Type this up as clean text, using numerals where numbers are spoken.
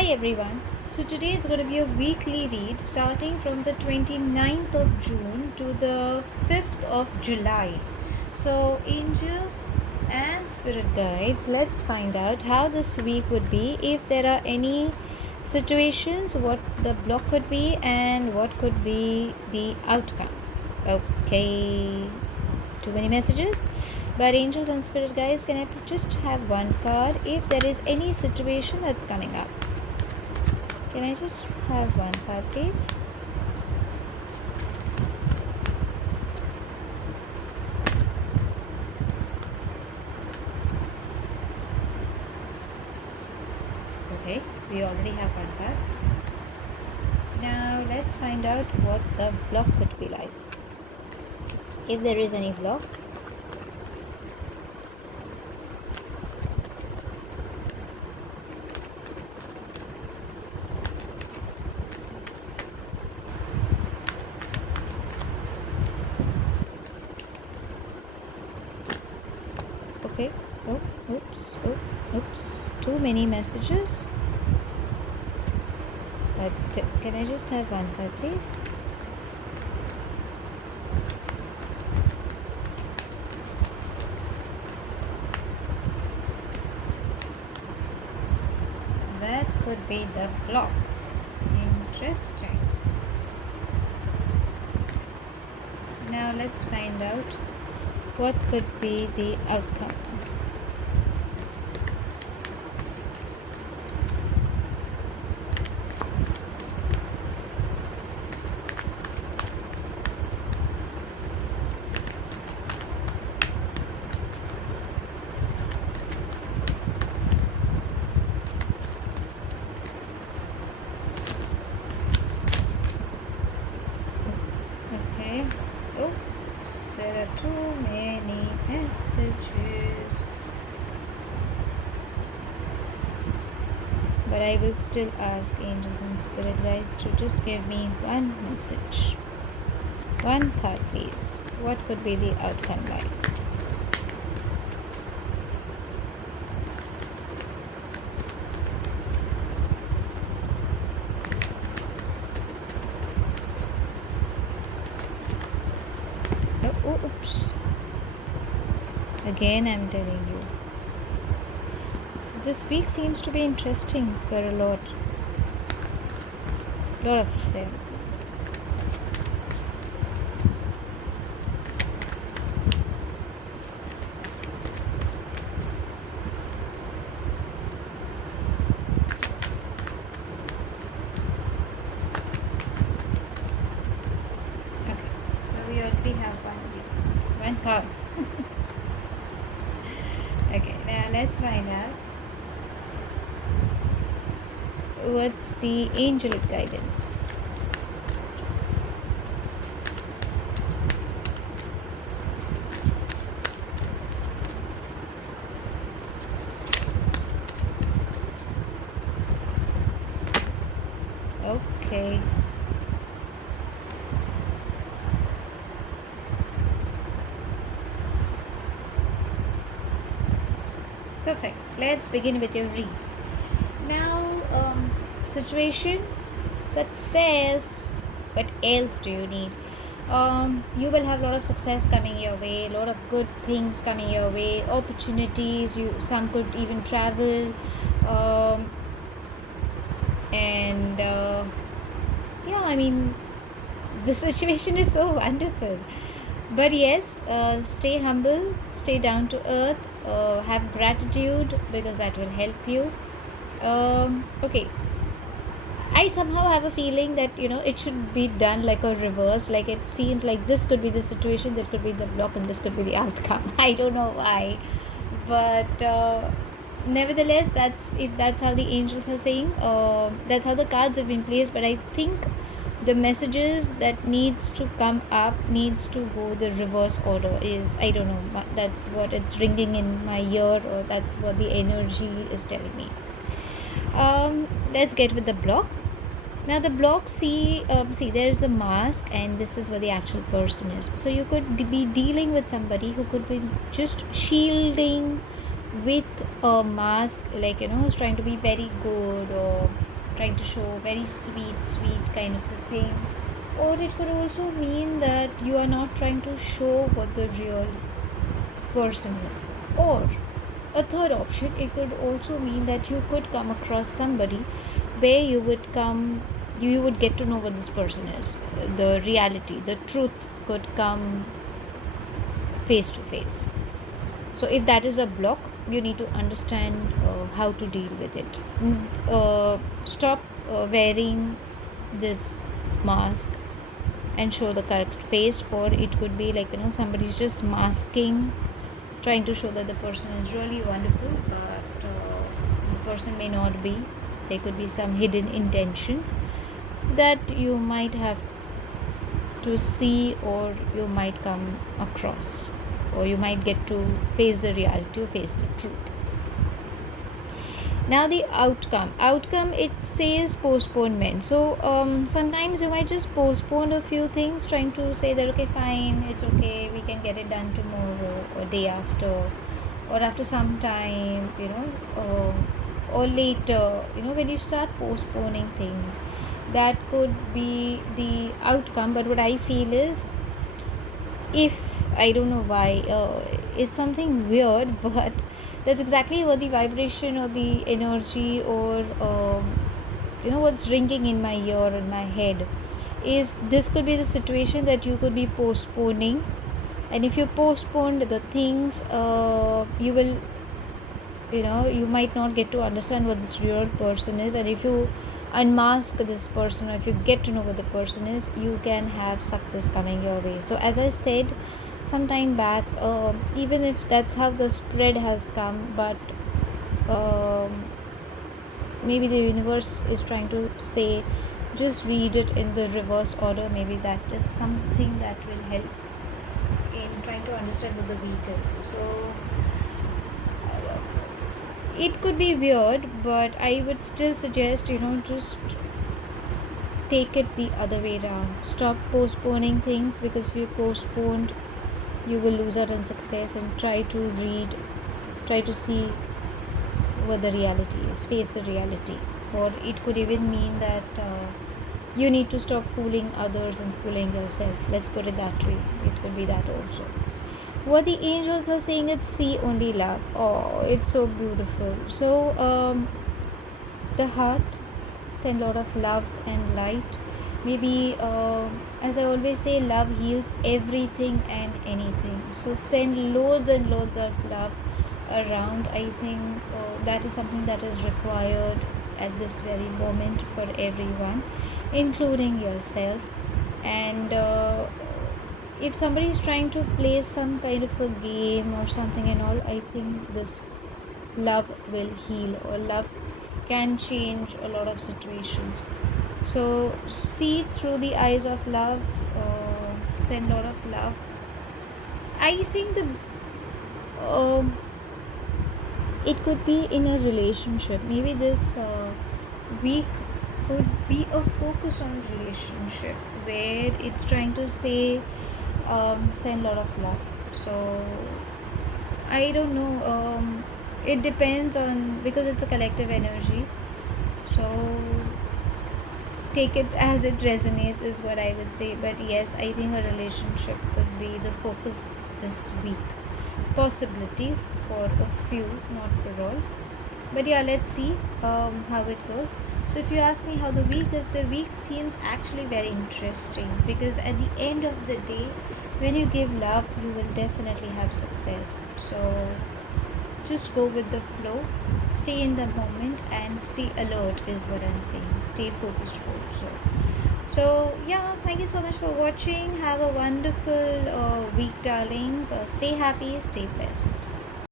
Hi everyone. So today it's going to be a weekly read starting from the 29th of June to the 5th of July. So angels and spirit guides, let's find out how this week would be, if there are any situations, what the block could be and what could be the outcome. Okay. Too many messages? But angels and spirit guides, can I just have one card if there is any situation that's coming up? Can I just have one card, please? Okay, we already have one card. Now let's find out what the block could be like. If there is any block. Okay. Oh, oops. Too many messages. But still, can I just have one card, please? That could be the block. Interesting. Now let's find out what could be the outcome. Okay. Oops, there are too many messages. But I will still ask angels and spirit guides to just give me one message. One card, please. What could be the outcome like? Oops. Again, I'm telling you. This week seems to be interesting for a lot of them. Okay, so we already have one card. Okay, now let's find out what's the angelic guidance. Okay. Perfect. Let's begin with your read. Now, situation, success. What else do you need? You will have a lot of success coming your way, a lot of good things coming your way, opportunities. Some could even travel, and yeah, I mean, the situation is so wonderful. But yes, stay humble, stay down to earth, have gratitude, because that will help you. Okay, I somehow have a feeling that it should be done like a reverse. Like, it seems like this could be the situation, that could be the block, and this could be the outcome. I don't know why, but nevertheless, that's how the angels are saying. That's how the cards have been placed. But I think the messages that needs to come up needs to go the reverse order. Is, I don't know, that's what it's ringing in my ear, or that's what the energy is telling me. Let's get with the block. Now the block, see, there's a mask, and this is where the actual person is. So you could be dealing with somebody who could be just shielding with a mask, like who's trying to be very good, or trying to show very sweet kind of a thing. Or it could also mean that you are not trying to show what the real person is. Or a third option, it could also mean that you could come across somebody where you would get to know what this person is. The reality, the truth could come face to face. So if that is a block, you need to understand how to deal with it. Stop wearing this mask and show the correct face. Or it could be like, somebody's just masking, trying to show that the person is really wonderful, but the person may not be. There could be some hidden intentions that you might have to see, or you might come across, or you might get to face the reality or face the truth. Now the outcome, it says postponement. So sometimes you might just postpone a few things, trying to say that okay, fine, it's okay, we can get it done tomorrow or day after, or after some time, or later. When you start postponing things, that could be the outcome. But what I feel is, if I don't know why, it's something weird, but that's exactly what the vibration or the energy, or what's ringing in my ear and my head is. This could be the situation that you could be postponing, and if you postponed the things, you will, you might not get to understand what this real person is. And if you unmask this person, or if you get to know what the person is, you can have success coming your way. So as I said some time back, even if that's how the spread has come, but maybe the universe is trying to say, just read it in the reverse order. Maybe that is something that will help in trying to understand what the week is. So it could be weird, but I would still suggest, just take it the other way around. Stop postponing things, because if you postponed, you will lose out on success. And try to see what the reality is, face the reality. Or it could even mean that you need to stop fooling others and fooling yourself. Let's put it that way. It could be that also. What the angels are saying, it's see only love. Oh, it's so beautiful. So the heart send a lot of love and light. Maybe as I always say, love heals everything and anything. So send loads and loads of love around. I think that is something that is required at this very moment for everyone, including yourself. And if somebody is trying to play some kind of a game or something and all, I think this love will heal, or love can change a lot of situations. So see through the eyes of love, send a lot of love. I think it could be in a relationship. Maybe this week could be a focus on relationship, where it's trying to say, send a lot of love. So I don't know, it depends on, because it's a collective energy. So take it as it resonates is what I would say. But yes, I think a relationship could be the focus this week. Possibility for a few, not for all. But yeah, let's see how it goes. So if you ask me how the week is, the week seems actually very interesting, because at the end of the day, when you give love, you will definitely have success. So just go with the flow, stay in the moment, and stay alert is what I'm saying. Stay focused also. So yeah, thank you so much for watching. Have a wonderful week, darlings. Stay happy, stay blessed.